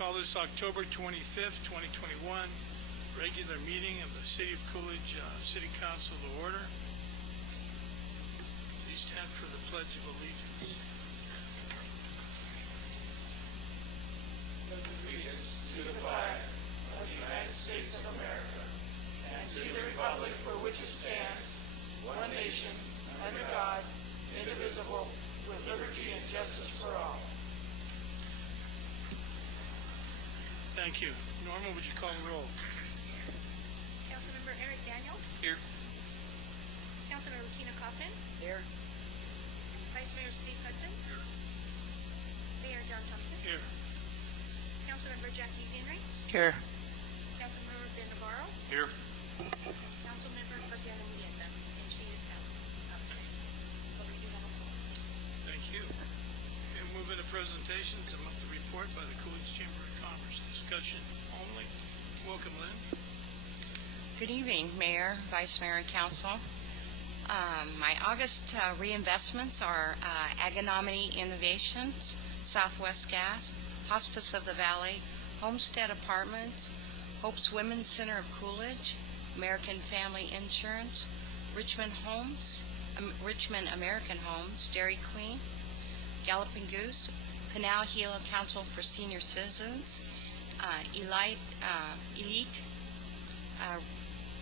call this October 25th, 2021, regular meeting of the City of Coolidge City Council to order. Please stand for the Pledge of Allegiance. Allegiance to the flag of the United States of America and to the republic for which it stands, one nation, under God, indivisible, with liberty and justice for all. Thank you. Norma, would you call the roll? Councilmember Eric Daniels. Here. Councilmember Tina Coffin. Here. Vice Mayor Steve Hudson. Here. Mayor John Thompson. Here. Councilmember Jackie Henry. Here. Councilmember Ben Navarro. Here. Councilmember Fabiana Mienda, and she is out today. So we do have a call. Thank you. Okay, we'll move into presentations, a monthly report by the Coolidge Chamber of Commerce. Discussion only. Welcome, Lynn. Good evening, Mayor, Vice Mayor, and Council. My August reinvestments are Agonomy Innovations, Southwest Gas, Hospice of the Valley, Homestead Apartments, Hope's Women's Center of Coolidge, American Family Insurance, Richmond American Homes, Dairy Queen, Galloping Goose, Pinal Gila Council for Senior Citizens, Elite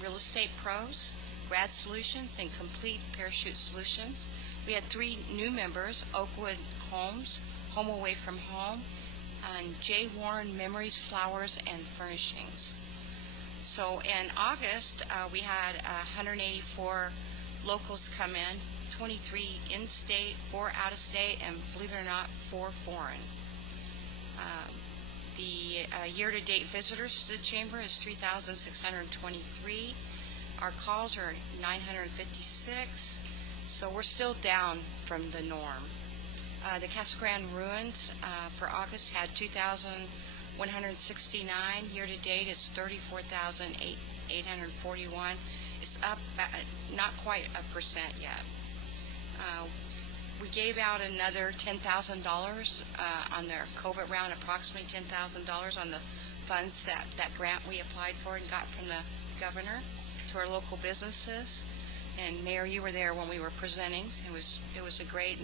Real Estate Pros, Grad Solutions, and Complete Parachute Solutions. We had 3 new members: Oakwood Homes, Home Away from Home, and J. Warren Memories, Flowers, and Furnishings. So in August, we had 184 locals come in, 23 in-state, 4 out-of-state, and believe it or not, 4 foreign. The year-to-date visitors to the Chamber is 3,623. Our calls are 956, so we're still down from the norm. The Casa Grande Ruins for August had 2,169. Year-to-date is 34,841. It's up not quite 1% yet. We gave out another $10,000 on their COVID round, approximately $10,000 on the funds that grant we applied for and got from the governor to our local businesses. And Mayor, you were there when we were presenting. It was a great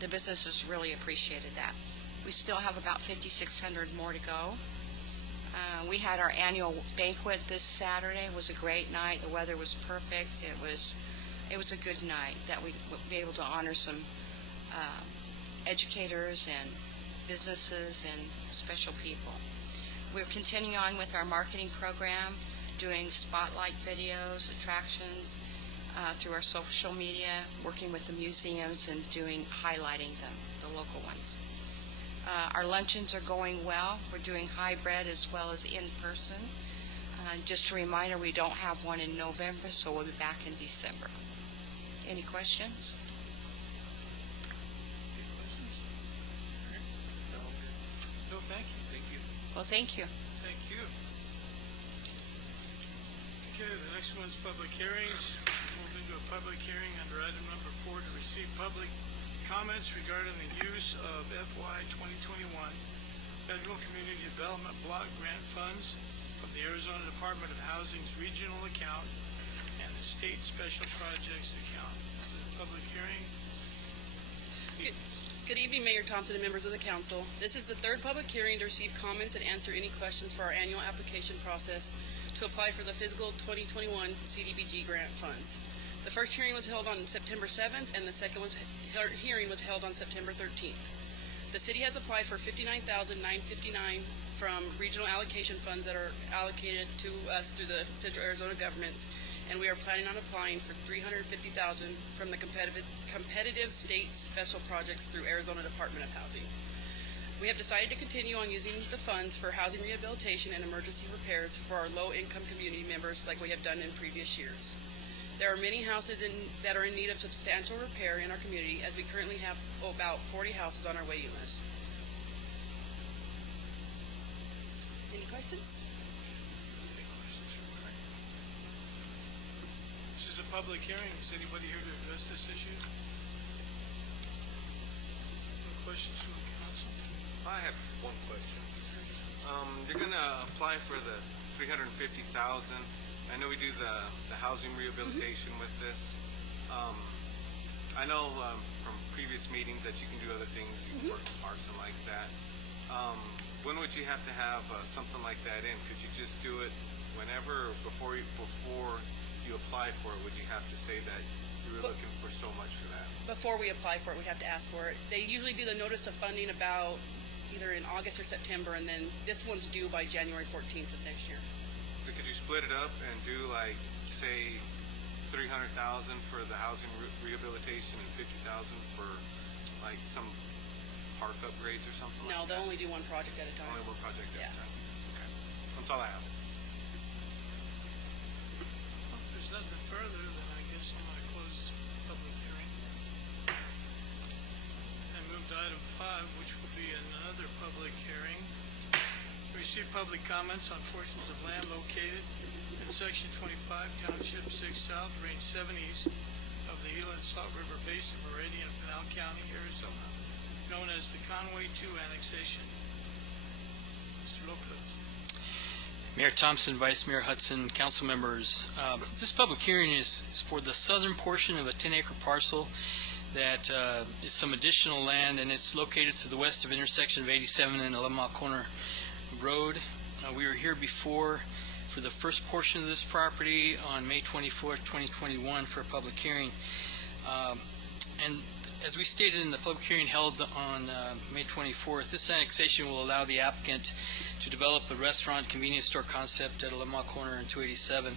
the businesses really appreciated that. We still have about 5,600 more to go. We had our annual banquet this Saturday. It was a great night. The weather was perfect. It was a good night that we would be able to honor some educators and businesses and special people. We're continuing on with our marketing program, doing spotlight videos, attractions through our social media, working with the museums and highlighting them, the local ones. Our luncheons are going well. We're doing hybrid as well as in person. Just a reminder, we don't have one in November, so we'll be back in December. Any questions? No, thank you. Thank you. Well, thank you. Thank you. Okay, the next one's public hearings. Move into a public hearing under item number 4 to receive public comments regarding the use of FY 2021 Federal Community Development Block Grant Funds from the Arizona Department of Housing's regional account and the state special projects account. This is a public hearing. Good evening, Mayor Thompson and members of the council. This is the 3rd public hearing to receive comments and answer any questions for our annual application process to apply for the fiscal 2021 CDBG grant funds. The first hearing was held on September 7th, and the second hearing was held on September 13th. The city has applied for $59,959 from regional allocation funds that are allocated to us through the Central Arizona governments, and we are planning on applying for $350,000 from the competitive state special projects through Arizona Department of Housing. We have decided to continue on using the funds for housing rehabilitation and emergency repairs for our low-income community members like we have done in previous years. There are many houses that are in need of substantial repair in our community, as we currently have about 40 houses on our waiting list. Any questions? This is a public hearing. Is anybody here to address this issue? No questions from the council? I have one question. You're going to apply for the $350,000. I know we do the housing rehabilitation with this. I know from previous meetings that you can do other things, you can work with parks and like that. When would you have to have something like that in? Could you just do it whenever, or before you apply for it? Would you have to say that you were looking for so much for that? Before we apply for it, we have to ask for it. They usually do the notice of funding about either in August or September, and then this one's due by January 14th of next year. So could you split it up and do, like, say, $300,000 for the housing rehabilitation and $50,000 for, like, some park upgrades or something? No, like they'll that? only do one project at a time. Only one project at Yeah. a time. Okay, that's all I have. If there's nothing further, then I guess I'm going to close this public hearing. And move to item 5, which will be another public hearing. Receive public comments on portions of land located in Section 25, Township 6 South, Range 7 East of the Gila and Salt River Basin, Meridian, Pinal County, Arizona, known as the Conway 2 annexation. Mr. Lopez. Mayor Thompson, Vice Mayor Hudson, council members, this public hearing is for the southern portion of a 10-acre parcel that is some additional land, and it's located to the west of intersection of 87 and 11 Mile Corner Road. We were here before for the first portion of this property on May 24th, 2021 for a public hearing. And as we stated in the public hearing held on May 24th, this annexation will allow the applicant to develop a restaurant convenience store concept at 11 Mile Corner and 287.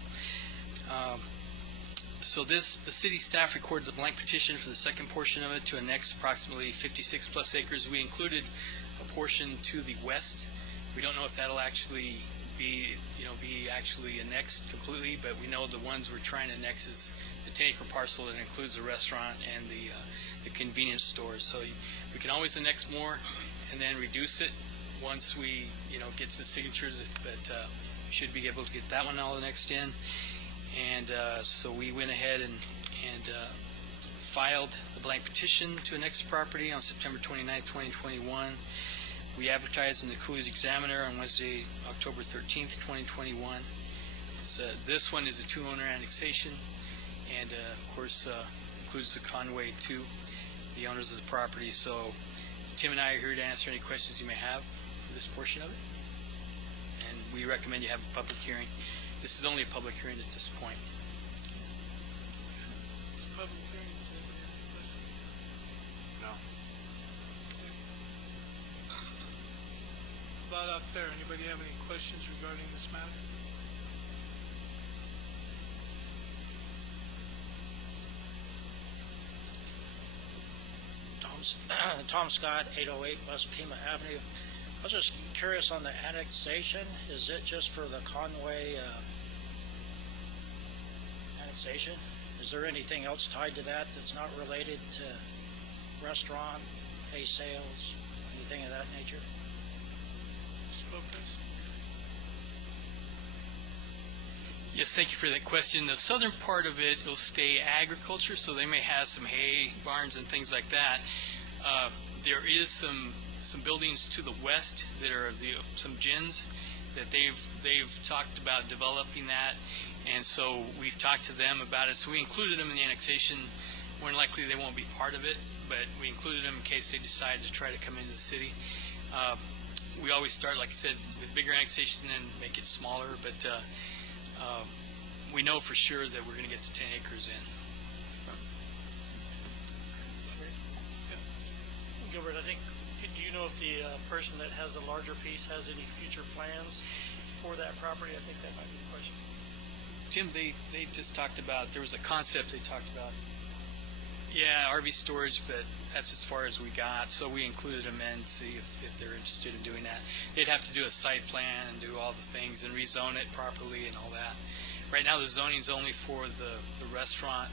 So the city staff recorded the blank petition for the second portion of it to annex approximately 56 plus acres. We included a portion to the west. We don't know if that'll actually be actually annexed completely, but we know the ones we're trying to annex is the 10-acre parcel that includes the restaurant and the convenience stores. So we can always annex more and then reduce it once we get to the signatures, but we should be able to get that one all annexed in. And so we went ahead and filed the blank petition to annex the property on September 29th, 2021. We advertised in the Coolidge Examiner on Wednesday, October 13th, 2021. So this one is a two-owner annexation, and of course includes the Conway 2, the owners of the property. So Tim and I are here to answer any questions you may have for this portion of it, and we recommend you have a public hearing. This is only a public hearing at this point. Public hearing, does anybody have any questions? No. About up there, anybody have any questions regarding this matter? Tom Scott, 808 West Pima Avenue. I was just curious on the annexation. Is it just for the Conway annexation? Is there anything else tied to that that's not related to restaurant, hay sales, anything of that nature? Mr. Lopez? Yes, thank you for that question. The southern part of it will stay agriculture, so they may have some hay barns and things like that. There is some buildings to the west that are some gyms that they've talked about developing that, and so we've talked to them about it. So we included them in the annexation. More than likely they won't be part of it, but we included them in case they decide to try to come into the city. We always start, like I said, with bigger annexation and make it smaller, but we know for sure that we're going to get the 10 acres in. Gilbert, do you know if the person that has the larger piece has any future plans for that property? I think that might be the question. Tim, they just talked about, there was a concept they talked about. Yeah, RV storage, but that's as far as we got. So we included them in to see if they're interested in doing that. They'd have to do a site plan and do all the things and rezone it properly and all that. Right now the zoning's only for the restaurant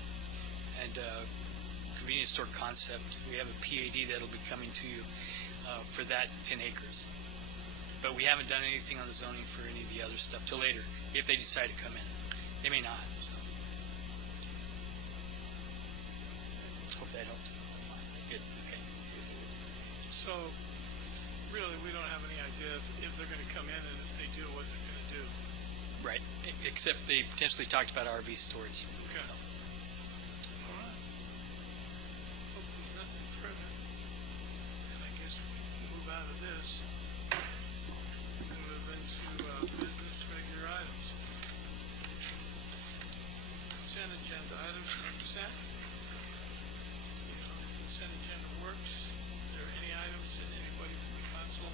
and convenience store concept. We have a PAD that'll be coming to you for that 10 acres. But we haven't done anything on the zoning for any of the other stuff till later, if they decide to come in. They may not. So. Hope that helps. Good. Okay. So really, we don't have any idea if they're going to come in, and if they do, what they're going to do. Right, except they potentially talked about RV storage. Okay. All right. Hopefully nothing further. And I guess we can move out of this and move into business regular items. Consent agenda items for consent. You know, the consent agenda works. Are there any items that anybody from the council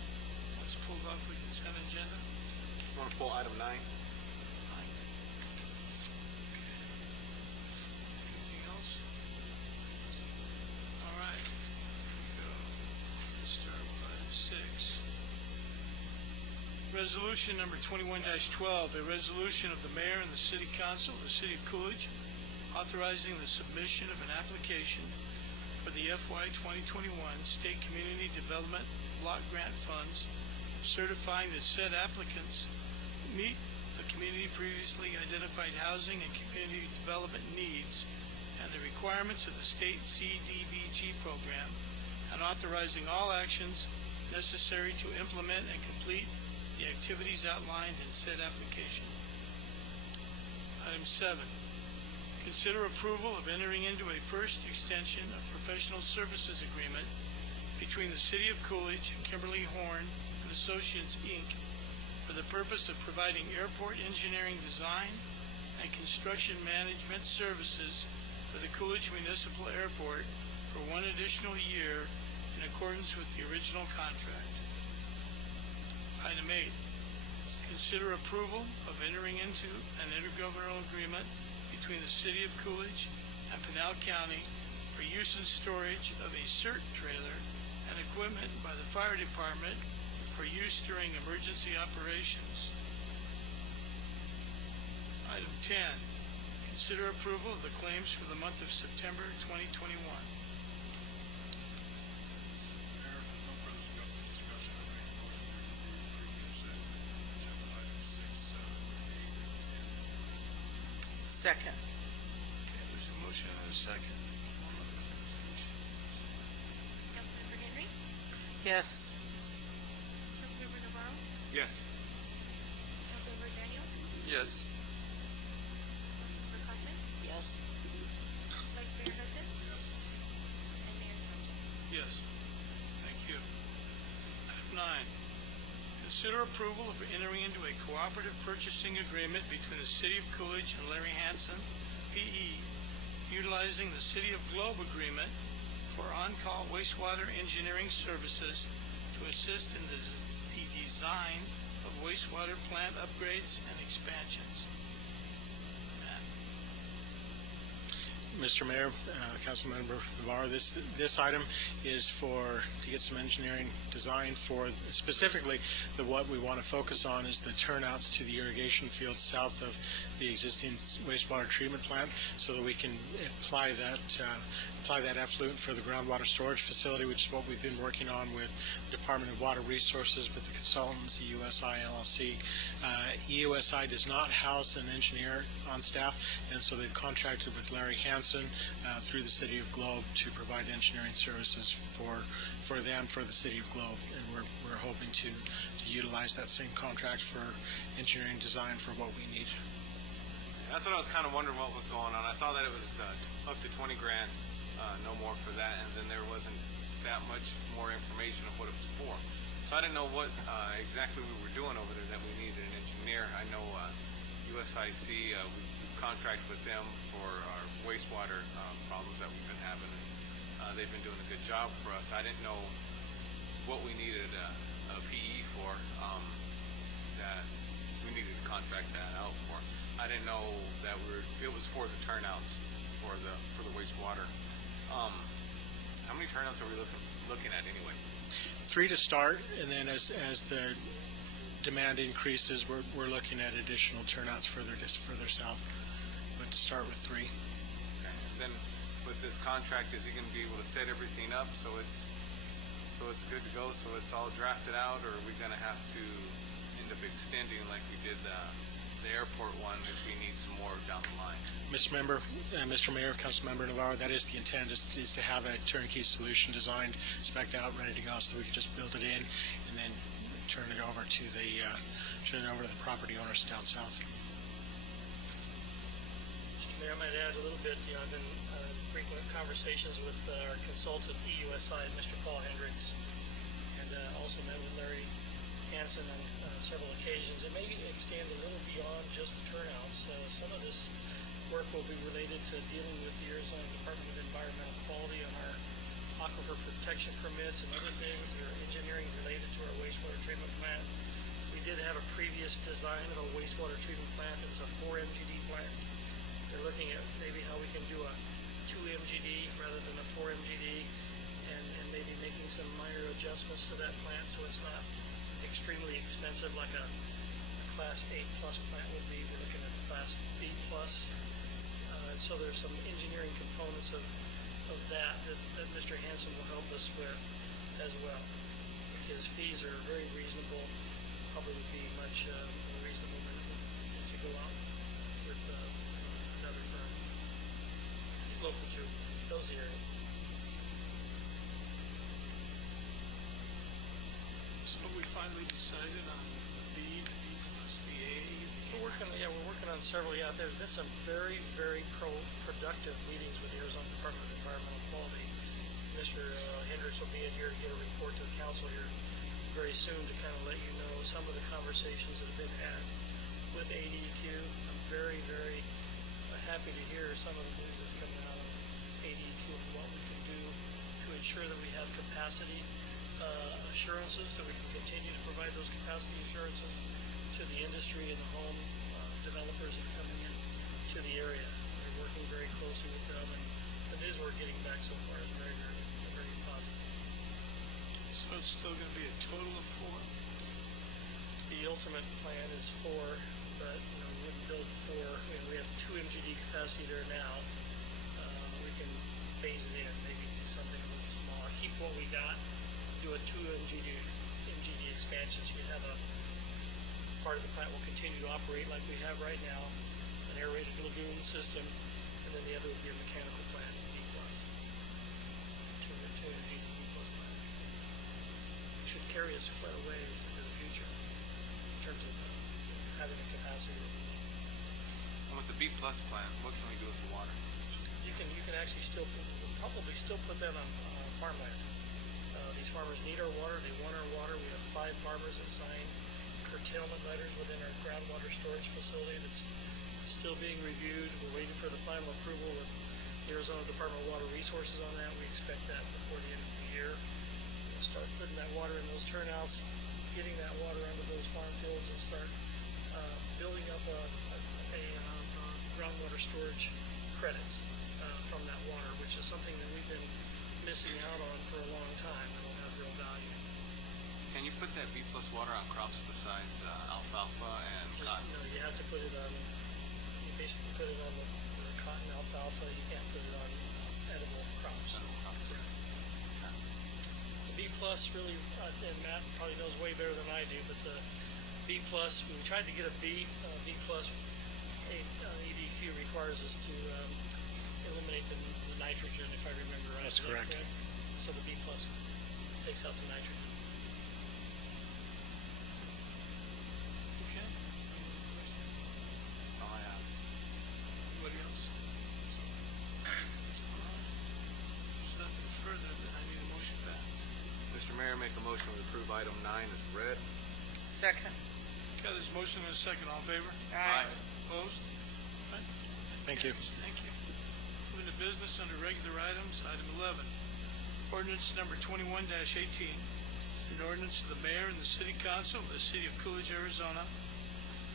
wants pulled off the consent agenda? Want to pull item 9? Anything else? All right. Here we go. Let's start with item 6. Resolution number 21-12, a resolution of the mayor and the city council of the city of Coolidge authorizing the submission of an application for the FY 2021 State Community Development Block Grant Funds, certifying that said applicants meet the community previously identified housing and community development needs and the requirements of the state CDBG program, and authorizing all actions necessary to implement and complete the activities outlined in said application. Item 7, consider approval of entering into a first extension of professional services agreement between the City of Coolidge and Kimberly Horn and Associates, Inc. for the purpose of providing airport engineering design and construction management services for the Coolidge Municipal Airport for 1 additional year in accordance with the original contract. Item 8, consider approval of entering into an intergovernmental agreement between the City of Coolidge and Pinal County for use and storage of a CERT trailer and equipment by the fire department for use during emergency operations. Item 10, consider approval of the claims for the month of September 2021. Second. Okay, there's a motion and a second. Councilmember Henry, Yes. Councilmember Navarro, Yes. Councilmember Daniels, Yes. Councilmember Kaufman, Yes. Vice Mayor Hudson, and Mayor Thompson. Yes. Thank you. Item 9, consider approval of entering into a cooperative purchasing agreement between the City of Coolidge and Larry Hansen, P.E., utilizing the City of Globe agreement for on-call wastewater engineering services to assist in the design of wastewater plant upgrades and expansions. Matt. Mr. Mayor, Councilmember Navarro, this item is to get some engineering design for, specifically, what we want to focus on is the turnouts to the irrigation fields south of the existing wastewater treatment plant, so that we can apply that effluent for the groundwater storage facility, which is what we've been working on with the Department of Water Resources, with the consultants, EUSI, LLC. EUSI does not house an engineer on staff, and so they've contracted with Larry Hansen through the City of Globe to provide engineering services for them, for the City of Globe, and we're hoping to utilize that same contract for engineering design for what we need. That's what I was kind of wondering what was going on. I saw that it was up to 20 grand, no more for that, and then there wasn't that much more information of what it was for. So I didn't know what exactly we were doing over there that we needed an engineer. I know USIC, we contract with them for our wastewater problems that we've been having, and they've been doing a good job for us. I didn't know what we needed a PE for, that we needed to contract that out for. I didn't know that it was for the turnouts for the wastewater. How many turnouts are we looking at anyway? 3 to start, and then as the demand increases, we're looking at additional turnouts further south. But to start with 3. Okay. And then with this contract, is he going to be able to set everything up so it's good to go, so it's all drafted out, or are we going to have to end up extending like we did the airport one if we need some more down the line? Mr. Mayor, Councilmember Navarro, that is the intent, is to have a turnkey solution designed, spec'd out, ready to go, so we can just build it in, and turn it over to the property owners down south. Mr. Mayor, I might add a little bit. I've been frequent conversations with our consultant, EUSI, Mr. Paul Hendricks, and also met with Larry Hansen on several occasions. It may extend a little beyond just turnouts. Some of this work will be related to dealing with the Arizona Department of Environmental Quality on our aquifer protection permits and other things that are engineering related to our wastewater treatment plant. We did have a previous design of a wastewater treatment plant. It was a 4 MGD plant. They're looking at maybe how we can do a 2 MGD rather than a 4 MGD, and maybe making some minor adjustments to that plant so it's not extremely expensive like a Class A plus plant would be. We're looking at Class B plus. So there's some engineering components of that Mr. Hansen will help us with as well. His fees are very reasonable. Probably would be much more reasonable than to go out with another firm. He's local to those areas. So we finally decided on the B plus the A. We're working on several. There's been some very, very productive meetings with the Arizona Department of Environmental Quality. Mr. Hendricks will be in here to get a report to the council here very soon to kind of let you know some of the conversations that have been had with ADEQ. I'm very, very happy to hear some of the news that's coming out of ADEQ and what we can do to ensure that we have capacity assurances, so we can continue to provide those capacity assurances to the industry and the home developers that are coming in to the area. We're working very closely with them, and the news we're getting back so far is very, very, very positive. So it's still going to be a total of 4? The ultimate plan is 4, but we wouldn't build 4. We have 2 MGD capacity there now. We can phase it in, maybe do something a little smaller. Keep what we got, do a 2 MGD expansion, so you have a part of the plant will continue to operate like we have right now, an aerated lagoon system, and then the other would be a mechanical plant, B+. 2 MGD B+ plant. It should carry us quite a ways into the future in terms of having the capacity that we need. And with the B plus plant, what can we do with the water? You can actually probably still put that on farmland. These farmers need our water. They want our water. We have 5 farmers that signed curtailment letters within our groundwater storage facility that's still being reviewed. We're waiting for the final approval with the Arizona Department of Water Resources on that. We expect that before the end of the year. We'll start putting that water in those turnouts, getting that water under those farm fields, and start building up a groundwater storage credits from that water, which is something that we've been missing out on for a long time. It'll have real value. Can you put that B plus water on crops besides alfalfa and cotton? No, you have to put it on, you basically put it on the cotton, alfalfa. You can't put it on edible crops. Okay. The B plus really, and Matt probably knows way better than I do, but the B plus, we tried to get a B plus, ADQ requires us to eliminate the nitrogen, if I remember right. That's correct. So the B plus takes out the nitrogen. Okay. Oh, yeah. Anybody else? There's nothing further, then I need a motion back. Mr. Mayor, make a motion to approve item 9 as read. Second. Okay, there's a motion and a second. All in favor? Aye. Opposed? Right. Thank you. Thank you. Moving to business under regular items, item 11. Ordinance number 21-18. An ordinance of the mayor and the city council of the city of Coolidge, Arizona,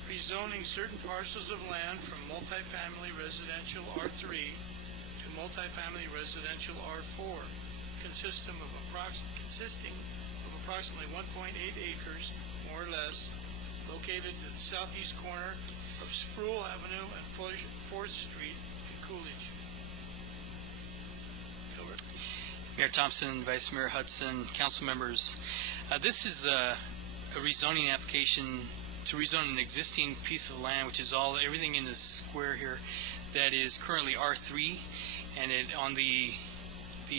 rezoning certain parcels of land from multifamily residential R3 to multifamily residential R4, consisting of approximately 1.8 acres, more or less, located to the southeast corner of Sproul Avenue and 4th Street in Coolidge. Gilbert. Mayor Thompson, Vice Mayor Hudson, council members, this is a rezoning application to rezone an existing piece of land, which is everything in this square here, that is currently R3, and on the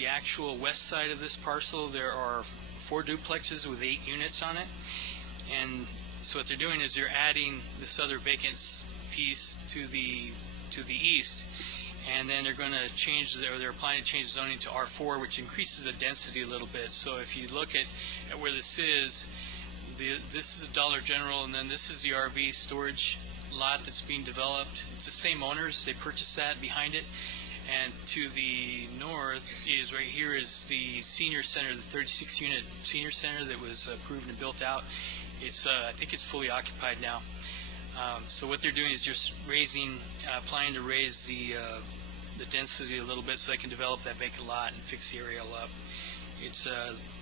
actual west side of this parcel, there are 4 duplexes with 8 units on it. And so what they're doing is they're adding this other vacant piece to the east, and then they're going to change, or they're applying to change the zoning to R4, which increases the density a little bit. So if you look at where this is Dollar General, and then this is the RV storage lot that's being developed. It's the same owners. They purchased that behind it. And to the north is, right here, is the senior center, the 36-unit senior center that was approved and built out. It's I think it's fully occupied now. So what they're doing is just applying to raise the density a little bit so they can develop that vacant lot and fix the area up. It's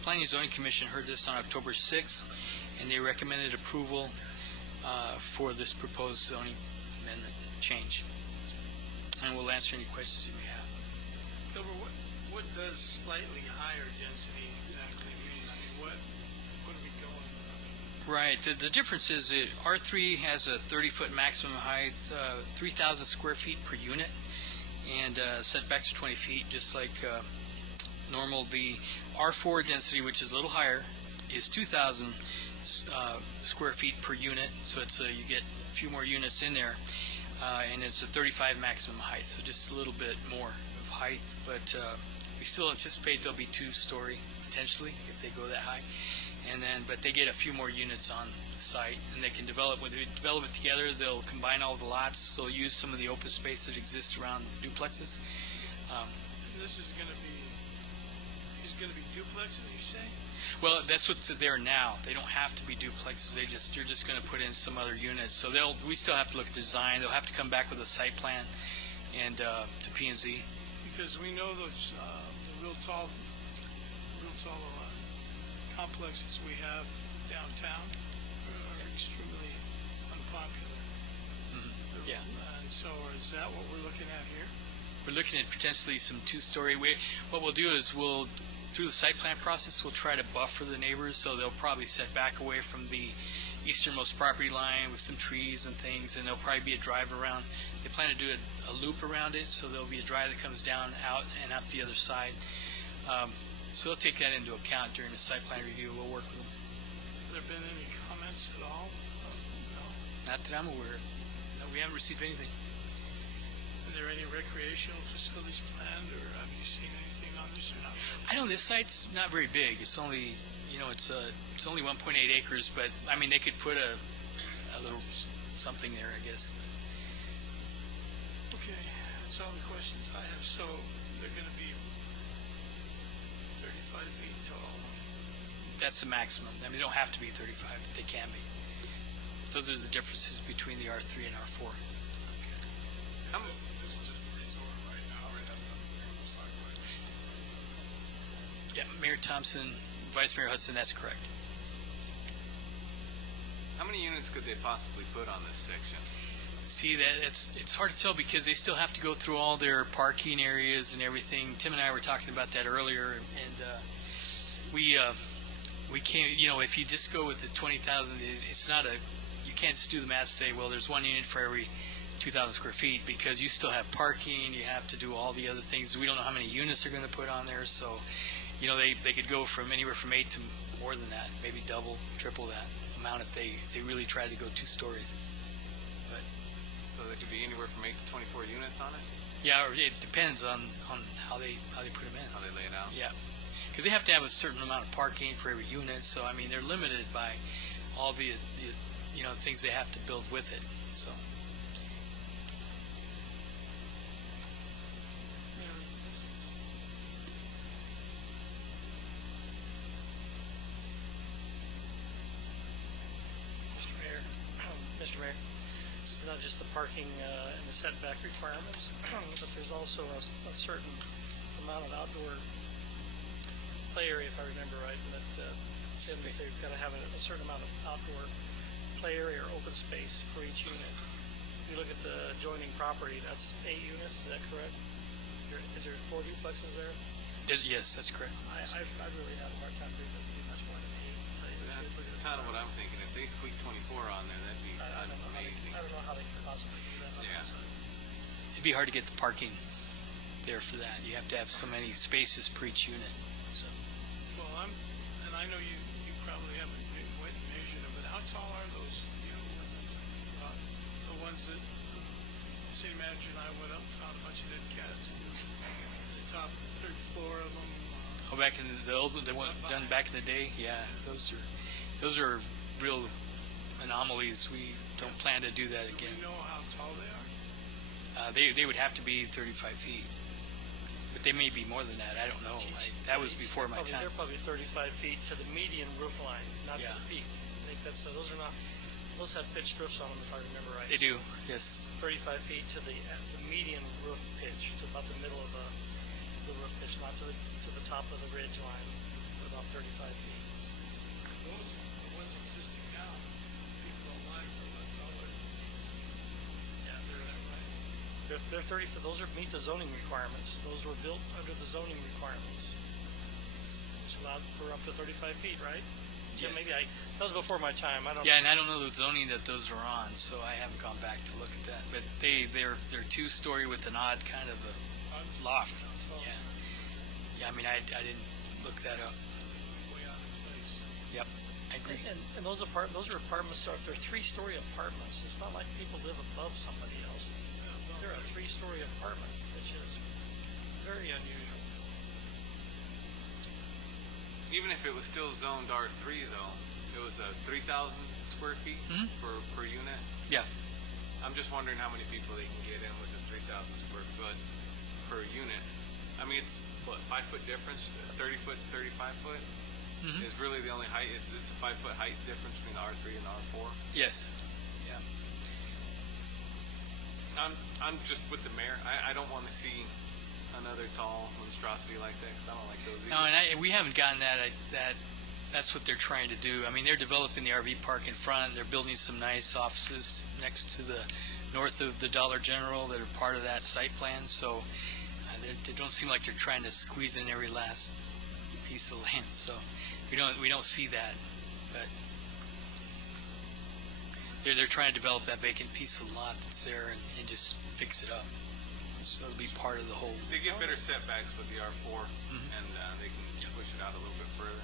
Planning and Zoning Commission heard this on October 6th, and they recommended approval for this proposed zoning amendment change. And we'll answer any questions you may have. Gilbert, what does slightly higher density exactly mean? I mean, what are we going with? Right. The difference is that R3 has a 30-foot maximum height, 3,000 square feet per unit, and setbacks are 20 feet, just like normal. The R4 density, which is a little higher, is 2,000 square feet per unit, so it's you get a few more units in there, and it's a 35 maximum height, so just a little bit more of height, but we still anticipate there'll be two-story potentially if they go that high, but they get a few more units on the site, and they can develop. When they develop it together, they'll combine all the lots, so they'll use some of the open space that exists around the duplexes. This is going to be duplexes, you say? Well, that's what's there now. They don't have to be duplexes. You're just going to put in some other units. So we still have to look at design. They'll have to come back with a site plan and to P&Z. Because we know those the real tall complexes we have downtown are extremely unpopular. Mm-hmm. Yeah. And so, is that what we're looking at here? We're looking at potentially some two-story. What we'll do is through the site plan process, we'll try to buffer the neighbors, so they'll probably set back away from the easternmost property line with some trees and things, and there'll probably be a drive around. They plan to do a loop around it, so there'll be a drive that comes down, out, and up the other side. So they'll take that into account during the site plan review. We'll work with them. Have there been any comments at all? No. Not that I'm aware of. No, we haven't received anything. Are there any recreational facilities planned, or have you seen anything on this or not? I know this site's not very big. It's only, it's only 1.8 acres, but I mean they could put a little something there, I guess. Okay, that's all the questions I have. So they're going to be 35 feet tall. That's the maximum. I mean, they don't have to be 35, but they can be. Those are the differences between the R3 and R4. How much? Yeah, Mayor Thompson, Vice Mayor Hudson, that's correct. How many units could they possibly put on this section? See, it's hard to tell because they still have to go through all their parking areas and everything. Tim and I were talking about that earlier, and we can't, if you just go with the 20,000, it's not you can't just do the math and say, well, there's one unit for every 2,000 square feet, because you still have parking, you have to do all the other things. We don't know how many units they're going to put on there, so they could go from anywhere from 8 to more than that, maybe double, triple that amount if they really tried to go 2 stories. But so there could be anywhere from 8 to 24 units on it? Yeah, it depends on how they put them in. How they lay it out? Yeah, because they have to have a certain amount of parking for every unit, so I mean they're limited by all the things they have to build with it. So. Mr. Mayor, it's not just the parking and the setback requirements, but there's also a certain amount of outdoor play area, if I remember right, and that they've got to have a certain amount of outdoor play area or open space for each unit. If you look at the adjoining property, that's 8 units, is that correct? Is there 4 duplexes there? Yes, that's correct. I really have a hard time believing it would be much more than 8. That's kind of what I'm thinking. If they squeak 24 on there, that'd be amazing. I don't know how they could possibly do that. Yeah. It'd be hard to get the parking there for that. You have to have so many spaces per each unit. So. Well, I know you probably haven't measured it, but how city manager and I went up and found a bunch of dead cats. The top, third floor of them. Oh, back in the old, the one done back in the day, yeah, those are real anomalies. We don't plan to do that Do again. we know how tall they are? They would have to be 35 feet, but they may be more than that. I don't know. That was before my time. They're probably 35 feet to the median roof line, not to the peak. I think those are not. Those have pitched roofs on them, if I remember right. They do, yes. 35 feet to the median roof pitch, to about the middle of the roof pitch, not to the top of the ridge line, but about 35 feet. Those, the ones existing now, people don't like, are a lot taller. Yeah, they're that right. They're 30 foot. Those meet the zoning requirements. Those were built under the zoning requirements, which allowed for up to 35 feet, right? Yes. Maybe that was before my time. I don't. Yeah, and I don't know the zoning that those are on, so I haven't gone back to look at that. But they're two-story with an odd kind of a loft. Yeah. Yeah, I mean, I didn't look that up. Way out of place. Yep, I agree. And those are apartments. They're 3-story apartments. It's not like people live above somebody else. They're a 3-story apartment, which is very unusual. Even if it was still zoned R3 though, it was 3,000 square feet per unit. Yeah. I'm just wondering how many people they can get in with a 3,000 square foot per unit. I mean, it's what, 5 foot difference, 30 foot, 35 foot is really the only height. It's a 5 foot height difference between the R3 and the R4. Yes. Yeah. I'm just with the mayor. I don't want to see another tall monstrosity like that because I don't like those either. No, and we haven't gotten that. That's what they're trying to do. I mean, they're developing the RV park in front. They're building some nice offices next to the north of the Dollar General that are part of that site plan. So they don't seem like they're trying to squeeze in every last piece of land. So we don't see that. But they're trying to develop that vacant piece of lot that's there and just fix it up. So it'll be part of the whole. They get better setbacks with the R4, and they can push it out a little bit further.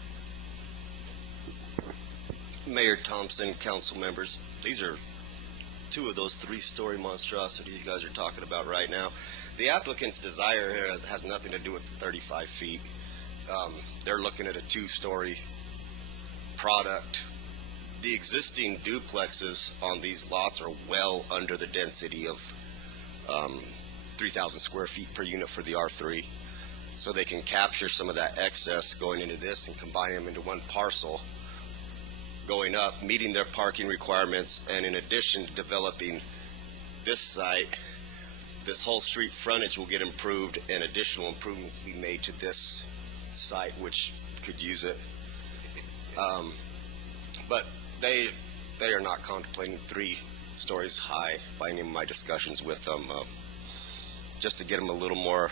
Mayor Thompson, council members, these are two of those 3-story monstrosities you guys are talking about right now. The applicant's desire here has nothing to do with the 35 feet. They're looking at a 2-story product. The existing duplexes on these lots are well under the density of 3,000 square feet per unit for the R3. So they can capture some of that excess going into this and combine them into one parcel, going up, meeting their parking requirements, and in addition to developing this site, this whole street frontage will get improved and additional improvements will be made to this site which could use it. But they are not contemplating 3 stories high by any of my discussions with them, just to get them a little more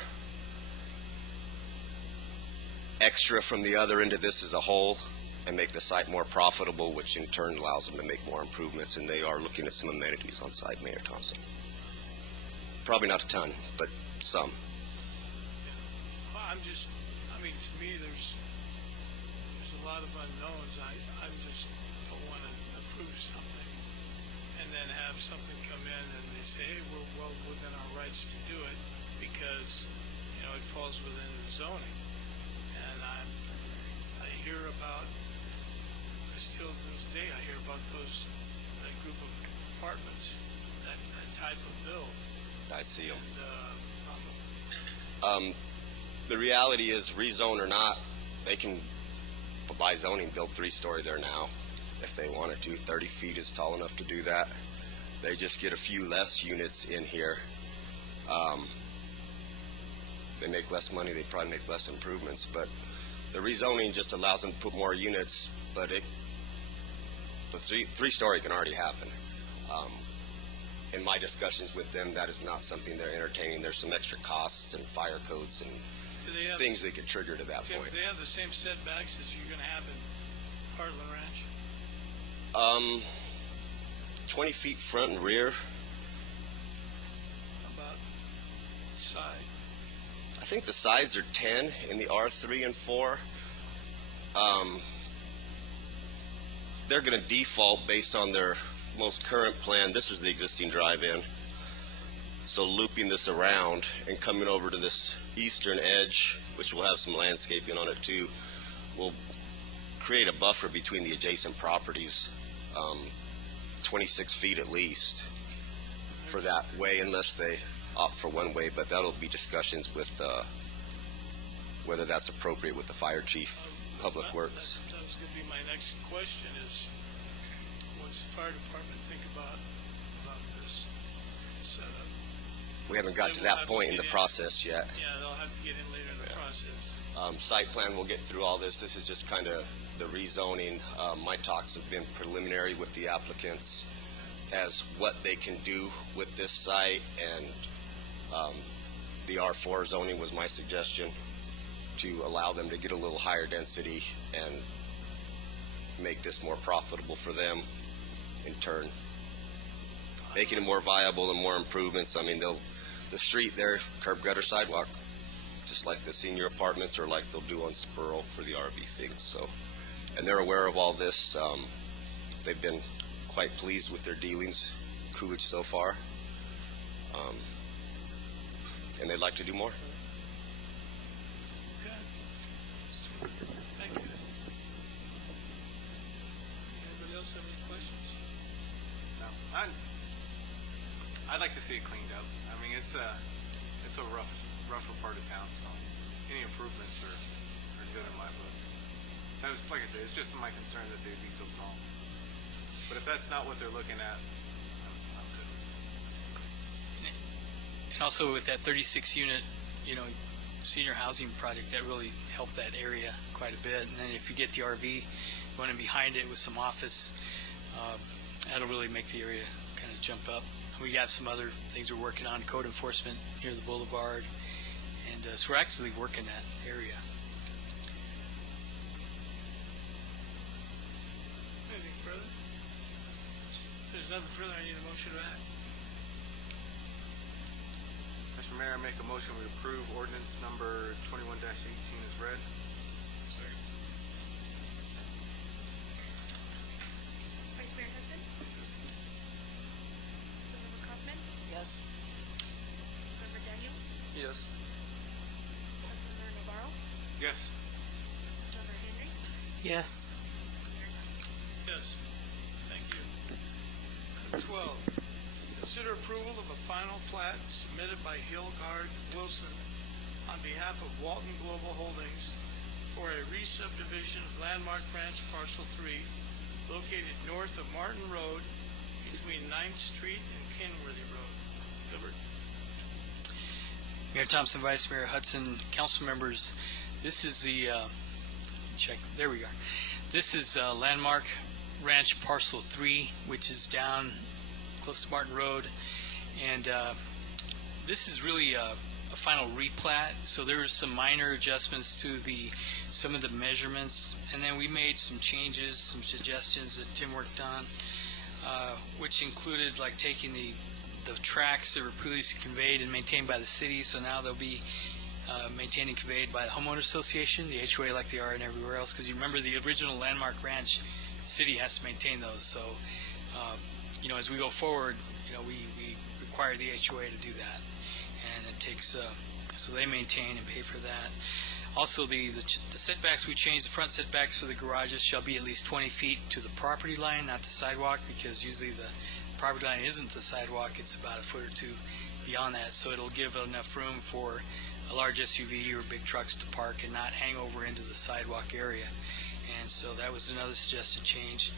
extra from the other end of this as a whole and make the site more profitable, which in turn allows them to make more improvements, and they are looking at some amenities on site, Mayor Thompson. Probably not a ton, but some. Well, I mean, to me, there's a lot of unknowns. I just don't want to approve something and then have something come in and they say, hey, we're well within our rights to do it because, it falls within the zoning. And I hear about, still to this day, I hear about that group of apartments, that type of build. I see them. And, the reality is, rezone or not, they can, by zoning, build 3-story there now if they wanted to. 30 feet is tall enough to do that. They just get a few less units in here. They make less money, they probably make less improvements, but the rezoning just allows them to put more units, but the 3-story can already happen. In my discussions with them, that is not something they're entertaining. There's some extra costs and fire codes and things they could trigger to that point. Do they have the same setbacks as you're going to have in Heartland Ranch? 20 feet front and rear. How about side? I think the sides are 10 in the R3 and 4. They're going to default based on their most current plan. This is the existing drive-in. So looping this around and coming over to this eastern edge, which will have some landscaping on it too, will create a buffer between the adjacent properties, 26 feet at least for that way, unless they opt for one way, but that'll be discussions with whether that's appropriate with the fire chief, Public Works. That was going to be my next question is, what does the fire department think about this setup? We haven't got to that point in the process yet. Yeah, they'll have to get in later in the process. Site plan, we'll get through all this. This is just kind of the rezoning. My talks have been preliminary with the applicants as what they can do with this site, and the R4 zoning was my suggestion, to allow them to get a little higher density and make this more profitable for them in turn. Making it more viable and more improvements. I mean, the street there, curb gutter sidewalk, just like the senior apartments or like they'll do on Spurl for the RV things. So, and they're aware of all this. They've been quite pleased with their dealings, Coolidge so far. And they'd like to do more. Thank you. Anybody else have any questions? No, I'd like to see it cleaned up. I mean, it's a rougher part of town, so any improvements are good in my book. That was, like I said, it's just my concern that they'd be so tall. But if that's not what they're looking at, I'm good. And also with that 36 unit, senior housing project, that really helped that area quite a bit. And then if you get the RV going in behind it with some office, that'll really make the area kind of jump up. We got some other things we're working on, code enforcement near the boulevard, and so we're actively working that area. Anything further? If there's nothing further, I need a motion to act. Mr. Mayor, I make a motion we approve ordinance number 21-18 as read. Vice Mayor Hudson? Councilmember Kaufman? Yes. Councilmember Daniels? Yes. Councilmember Navarro? Yes. Councilmember Henry? Yes. Mayor Thompson? Yes. Thank you. 12, consider approval of a final plat submitted by Hildegard Wilson on behalf of Walton Global Holdings for a re-subdivision of Landmark Ranch Parcel 3 located north of Martin Road between 9th Street and Kenworthy Road. Gilbert? Mayor Thompson, Vice Mayor Hudson, council members, this is the, there we are. This is Landmark Ranch Parcel 3, which is down close to Martin Road, and this is really a final replat, so there were some minor adjustments to some of the measurements, and then we made some changes, some suggestions that Tim worked on, which included like taking the tracks that were previously conveyed and maintained by the city, so now they'll be maintained and conveyed by the homeowner association, the HOA, like they are in everywhere else, because you remember the original Landmark Ranch, the city has to maintain those, so as we go forward, we require the HOA to do that, and it takes, so they maintain and pay for that. Also, the setbacks, we changed. The front setbacks for the garages shall be at least 20 feet to the property line, not the sidewalk, because usually the property line isn't the sidewalk, it's about a foot or two beyond that, so it'll give enough room for a large SUV or big trucks to park and not hang over into the sidewalk area. And so that was another suggested change.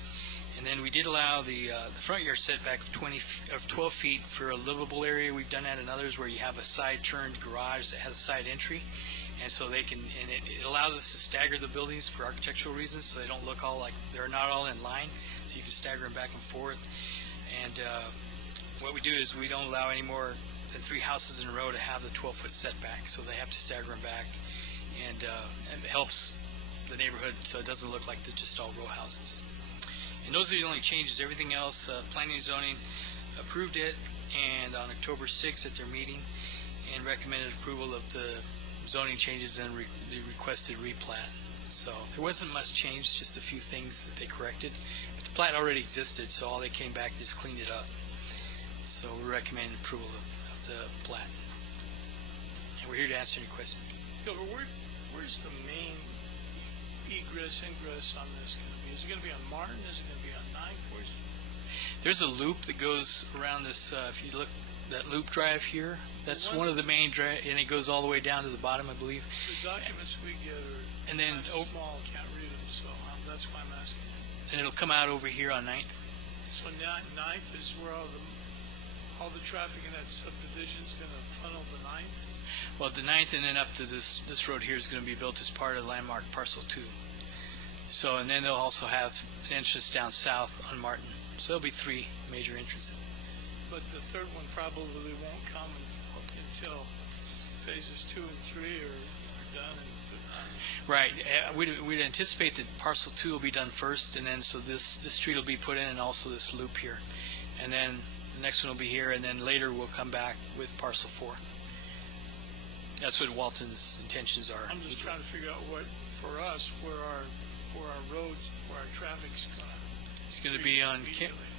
And then we did allow the front yard setback of 12 feet for a livable area. We've done that in others where you have a side turned garage that has a side entry, and so they can, and it allows us to stagger the buildings for architectural reasons, so they don't look all like they're not all in line, so you can stagger them back and forth. And what we do is we don't allow any more than 3 houses in a row to have the 12-foot setback, so they have to stagger them back, and it helps the neighborhood so it doesn't look like they're just all row houses. And those are the only changes. Everything else, planning and zoning approved it, and on October 6th at their meeting, and recommended approval of the zoning changes and the requested replat. So there wasn't much change, just a few things that they corrected. But the plat already existed, so all they came back just cleaned it up. So we're recommending approval of the plat. And we're here to answer any questions. Gilbert, where's the main egress, ingress on this going to be? Is it going to be on Martin? Is it going to be on 9th? There's a loop that goes around this, if you look, that loop drive here, that's one of the main drive, and it goes all the way down to the bottom, I believe. The documents we get are And then, small, can't read them, so that's why I'm asking. and it'll come out over here on 9th. So 9th is where all the traffic in that subdivision is going to funnel to 9th? Well, the 9th and then up to this road here is going to be built as part of landmark parcel 2. So, and then they'll also have an entrance down south on Martin. So there'll be 3 major entrances. But the third one probably won't come until phases 2 and 3 are done. Right. We'd anticipate that parcel 2 will be done first, and then so this street will be put in, and also this loop here. And then the next one will be here, and then later we'll come back with parcel 4. That's what Walton's intentions are. I'm just trying to figure out what, for us, where our roads, where our traffic's going to. It's going to be on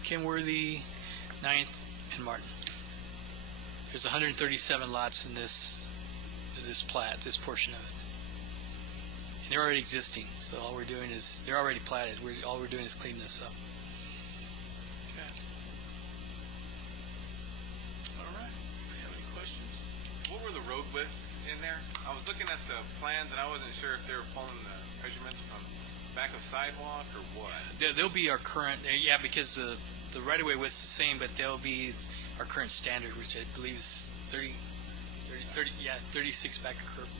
Kenworthy, 9th, and Martin. There's 137 lots in this plat, this portion of it. And they're already existing, so all we're doing is, they're already platted. All we're doing is clean this up. Okay. All right. Anybody have any questions? What were the road widths in there? I was looking at the plans and I wasn't sure if they were pulling the measurements from back of sidewalk or what. They'll be our current, because the right-of-way width's the same, but they'll be our current standard, which I believe is 36 back to curb.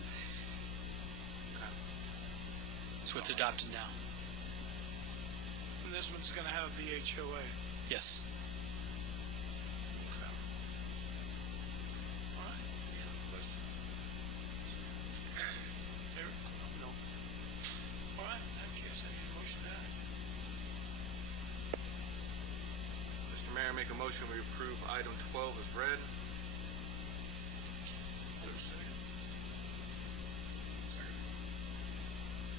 That's what's adopted now. And this one's going to have the HOA. Yes. Okay. All right. Any other questions? Eric? No. All right. In that case, I need a motion to act. Mr. Mayor, make a motion we approve item 12 as read. Is there a second?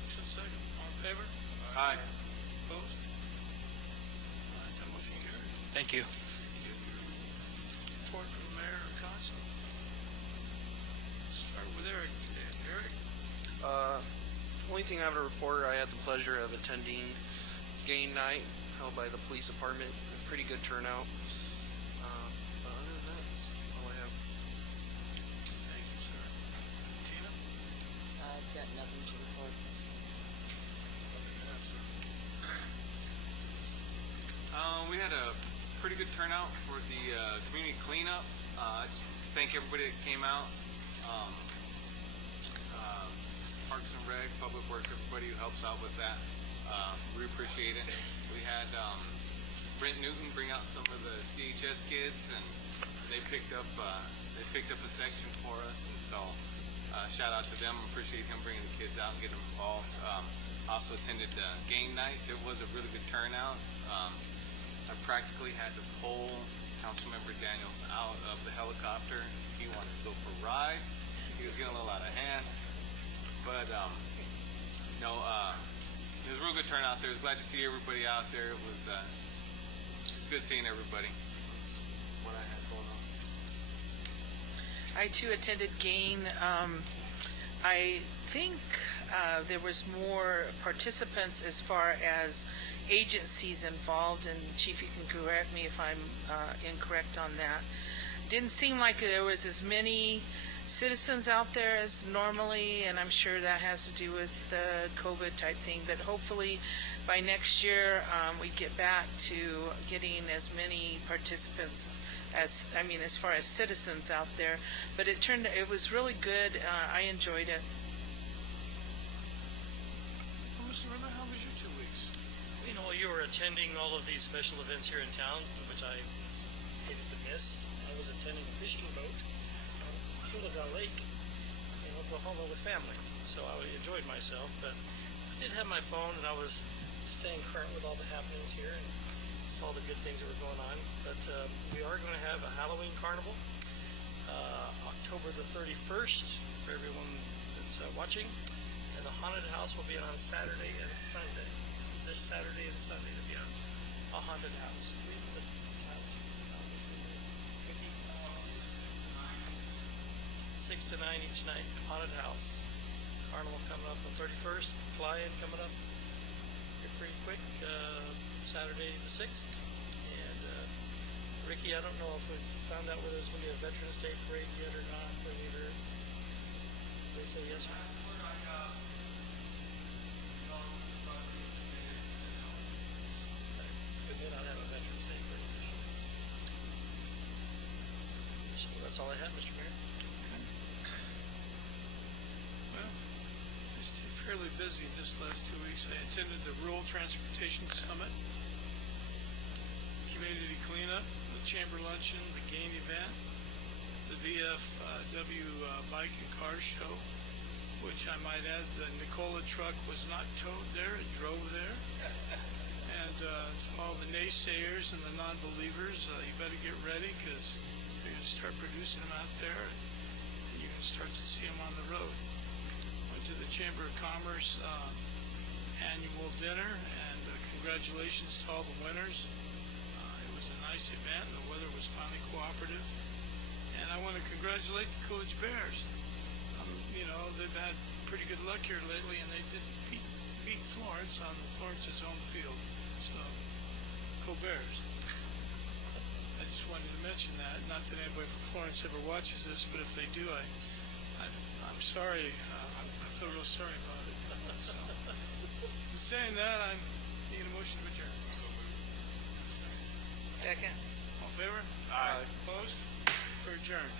Motion second. All in favor? Aye. Opposed? All right. That motion carries. Thank you. Report from the mayor or council. Start with Eric. Eric? Only thing I have to report, I had the pleasure of attending game night held by the police department. A pretty good turnout. But other than that, that's all I have. Thank you, sir. Tina? I've got nothing to report. We had a pretty good turnout for the community cleanup. I just thank everybody that came out. Parks and Rec, Public Works, everybody who helps out with that. We appreciate it. We had Brent Newton bring out some of the CHS kids, and they picked up a section for us, and so shout out to them. Appreciate him bringing the kids out and getting them involved. Also attended game night. It was a really good turnout. I practically had to pull Councilmember Daniels out of the helicopter. He wanted to go for a ride. He was getting a little out of hand. But, it was a real good turnout there. I was glad to see everybody out there. It was good seeing everybody. That's what I had going on. I too attended Gain. I think there was more participants as far as agencies involved, and Chief, you can correct me if I'm incorrect on that. Didn't seem like there was as many citizens out there as normally, and I'm sure that has to do with the COVID type thing, but hopefully by next year we get back to getting as many participants as far as citizens out there. But it was really good. I enjoyed it. Mr. River, how was your 2 weeks? You were attending all of these special events here in town, which I hated to miss. I was attending a fishing boat on Coolidge Lake in Oklahoma with family, so I enjoyed myself. But I did have my phone, and I was staying current with all the happenings here and saw the good things that were going on. But we are going to have a Halloween carnival, October the 31st, for everyone that's watching. And the haunted house will be on Saturday and Sunday. This Saturday and Sunday to be on a haunted house. 6 to 9 each night, haunted house. Carnival coming up on 31st, fly-in coming up here pretty quick, Saturday the 6th. And Ricky, I don't know if we found out whether there's going to be a Veterans Day parade yet or not. Have we heard? They say yes or no? We may not have a Veterans Day parade this year. So that's all I have, Mr. Mayor. Well, I stayed fairly busy this last 2 weeks. I attended the Rural Transportation Summit, Community Cleanup, the Chamber Luncheon, the GAIN event, the VFW Bike and Car Show, which I might add, the Nicola truck was not towed there, it drove there. And to all the naysayers and the non-believers, you better get ready because they're going to start producing them out there, and you're going to start to see them on the road. Went to the Chamber of Commerce annual dinner, and congratulations to all the winners. It was a nice event, and the weather was finally cooperative. And I want to congratulate the Coolidge Bears. They've had pretty good luck here lately, and they did beat Florence on Florence's home field. So, go Bears. I just wanted to mention that. Not that anybody from Florence ever watches this, but if they do, I'm sorry. I feel real sorry about it. So, in saying that, I'm making a motion to adjourn. Second. All in favor? Aye. Opposed? We're adjourned.